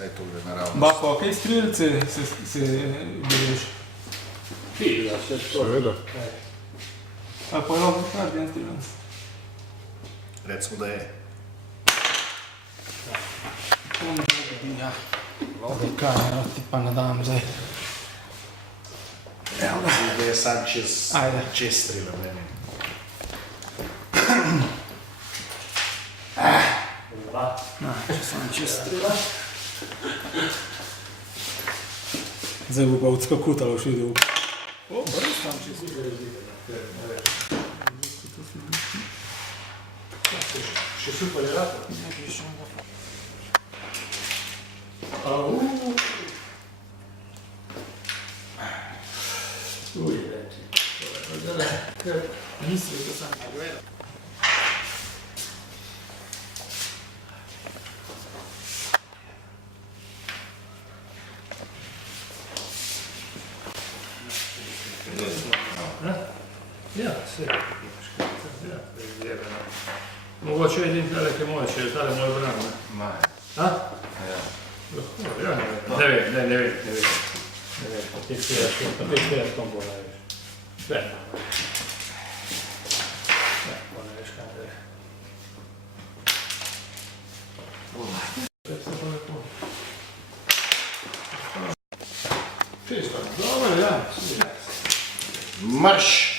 Saj to je naravno. Ma pa kaj strelce se belež? Ti, da se to. Seveda. A pa je kar den strelec. Recimo, da je. To ne bi, ja. Zdaj kamero ti pa ne dam zdaj. Evo ga. Da je sam čez strela meni. Na, če sem čez strela. Zdaj bo pa odskakutalo še videl. O, res sam čez strela. Še super je rata. Ne, bi še ga. Ujeti. Misli, da sem ga gledal. Ja, vse. Mogoče edin tale, ki je moj, če je tale moj bran, ne? Maj. A? Ja. Ja, ne vem. Pa ti štejaš kom bo najveš. Sve. Ja, pa ne veš kaj je. Sve pa lepo. Čisto, dobro, ja. Marš!